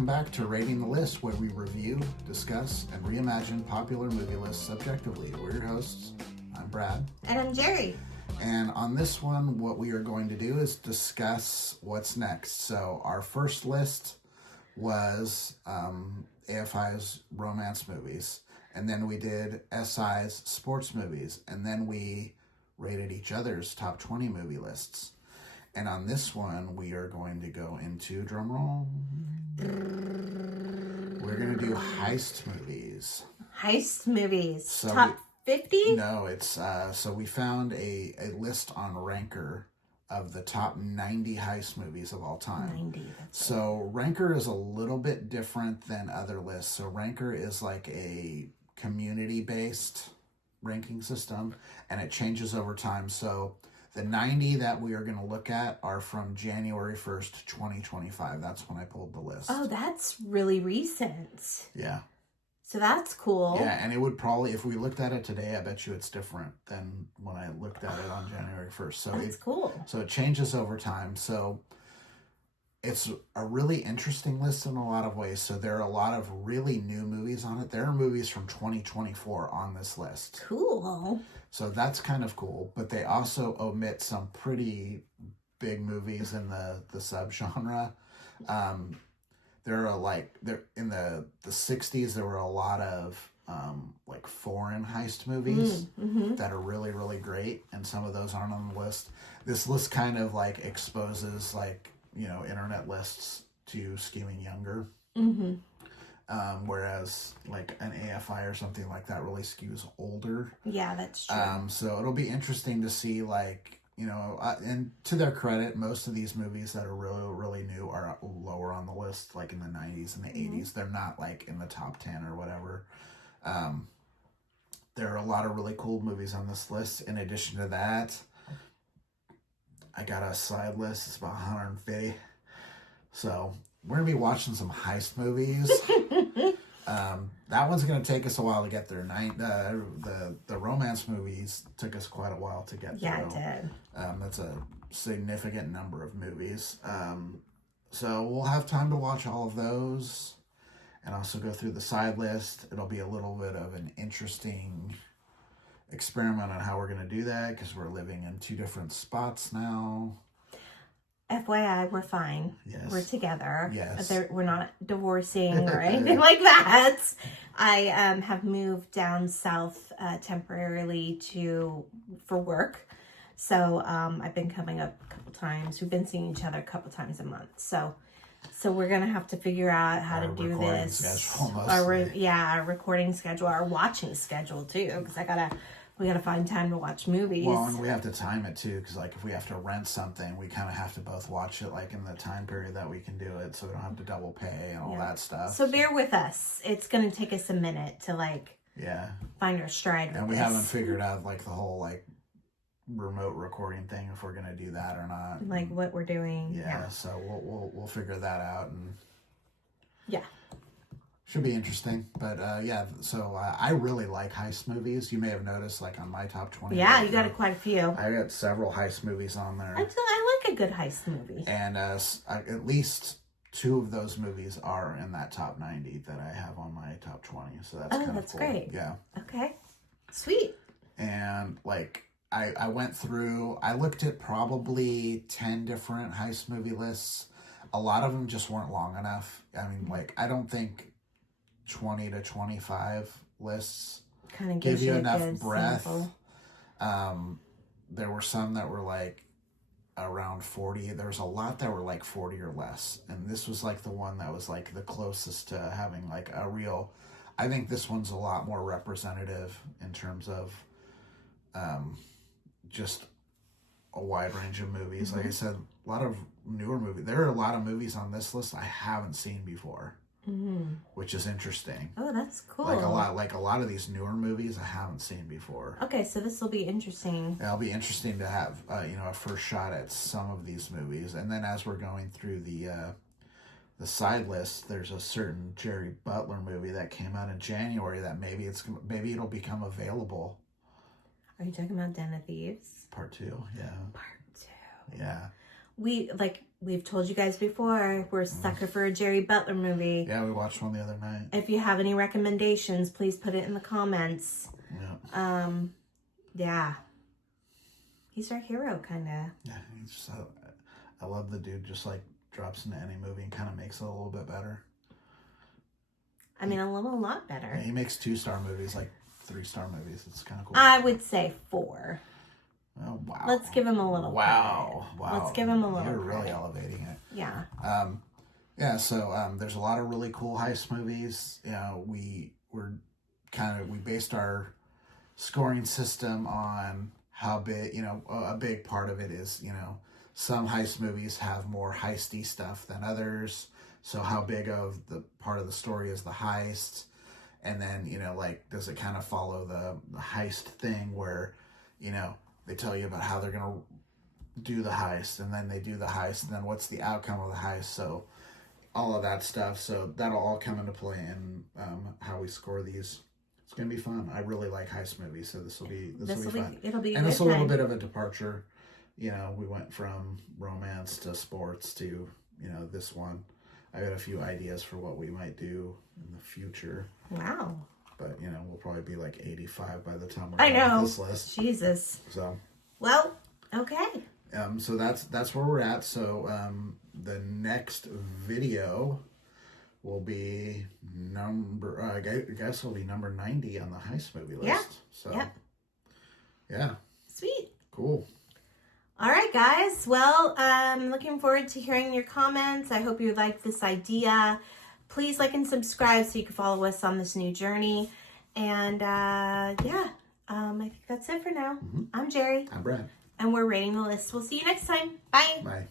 welcome back to Rating the List, where we review, discuss, and reimagine popular movie lists subjectively. We're your hosts. I'm Brad. And I'm Jerry. And on this one, what we are going to do is discuss what's next. So our first list was AFI's romance movies. And then we did SI's sports movies. And then we rated each other's top 20 movie lists. And on this one, we are going to go into, drumroll, we're going to do heist movies. Heist movies. So top 50? No, it's, so we found a list on Ranker of the top 90 heist movies of all time. 90. So Ranker is a little bit different than other lists. So Ranker is like a community-based ranking system, and it changes over time. So the 90 that we are going to look at are from January 1st, 2025. That's when I pulled the list. Oh, that's really recent. Yeah. So that's cool. Yeah, and it would probably, if we looked at it today, I bet you it's different than when I looked at it on January 1st. So that's cool. So it changes over time. So it's a really interesting list in a lot of ways. So there are a lot of really new movies on it. There are movies from 2024 on this list. Cool. So that's kind of cool. But they also omit some pretty big movies in the subgenre. There are in the 60s, there were a lot of like foreign heist movies that are really, really great. And some of those aren't on the list. This list kind of like exposes like, you know, internet lists to skewing younger. Whereas like an AFI or something like that really skews older. Yeah, that's true. So it'll be interesting to see, like, you know, and to their credit, most of these movies that are really, really new are lower on the list, like in the 90s and the 80s. They're not like in the top 10 or whatever. There are a lot of really cool movies on this list. In addition to that, I got a side list. It's about 150. So we're going to be watching some heist movies. That one's going to take us a while to get there. The romance movies took us quite a while to get yeah, through. it did. That's a significant number of movies. So we'll have time to watch all of those and also go through the side list. It'll be a little bit of an interesting experiment on how we're going to do that because we're living in two different spots now. FYI, we're fine. Yes. We're together. Yes. We're not divorcing or anything like that. I have moved down south temporarily for work. So I've been coming up a couple times. We've been seeing each other a couple times a month. So we're going to have to figure out how to do this. Our recording schedule, our watching schedule too. Because we gotta find time to watch movies. Well, and we have to time it too, because like if we have to rent something, we kind of have to both watch it like in the time period that we can do it, so we don't have to double pay and all that stuff. So bear with us. It's gonna take us a minute to find our stride. And we haven't figured out like the whole like remote recording thing, if we're gonna do that or not. Like what we're doing. Yeah. So we'll figure that out and. Yeah. Should be interesting, but so I really like heist movies. You may have noticed, like on my top 20. Yeah, you got quite a few. I got several heist movies on there. I like a good heist movie. And at least two of those movies are in that top 90 that I have on my top 20. So that's kind of cool. That's great. Yeah. Okay. Sweet. And like I went through, I looked at probably 10 different heist movie lists. A lot of them just weren't long enough. I mean, like I don't think 20 to 25 lists kind of give you enough breadth. There were some that were like around 40. There's a lot that were like 40 or less, and this was like the one that was like the closest to having like a real. I think this one's a lot more representative in terms of just a wide range of movies. Like I said, a lot of newer movies. There are a lot of movies on this list I haven't seen before. Which is interesting. Oh, that's cool. Like a lot of these newer movies I haven't seen before. Okay, so this will be interesting. It'll be interesting to have a first shot at some of these movies, and then as we're going through the side list, there's a certain Jerry Butler movie that came out in January that maybe it'll become available. Are you talking about Den of Thieves? Part 2, yeah. Part 2. Yeah. we've told you guys before, we're a sucker for a Jerry Butler movie. Yeah, we watched one the other night. If you have any recommendations, please put it in the comments. Yeah. Yeah. He's our hero, kind of. Yeah, he's so. I love the dude. Just like drops into any movie and kind of makes it a little bit better. I mean, a lot better. Yeah, he makes 2-star movies, like 3-star movies. It's kind of cool. I would say 4. Oh wow! Let's give him a little wow. credit. Wow! Let's give him a little You're really credit. elevating it. Yeah. Yeah. So there's a lot of really cool heist movies. You know, we based our scoring system on how big. You know, a big part of it is, you know, some heist movies have more heisty stuff than others. So how big of the part of the story is the heist, and then, you know, like, does it kind of follow the heist thing where, you know, they tell you about how they're going to do the heist, and then they do the heist, and then what's the outcome of the heist. So all of that stuff. So that'll all come into play in how we score these. It's going to be fun. I really like heist movies, so this will be fun. It'll be a And good it's a little time. bit of a departure. You know, we went from romance to sports to, you know, this one. I got a few ideas for what we might do in the future. Wow. But, you know, we'll probably be like 85 by the time we're I done know. with this list. Jesus. So, Well, okay. so that's where we're at. So, the next video will be I guess will be number 90 on the heist movie list. Yeah. So, Yep. Yeah. Sweet. Cool. All right, guys. Well, looking forward to hearing your comments. I hope you liked this idea. Please like and subscribe so you can follow us on this new journey. And I think that's it for now. Mm-hmm. I'm Jerry. I'm Brad. And we're rating the list. We'll see you next time. Bye. Bye.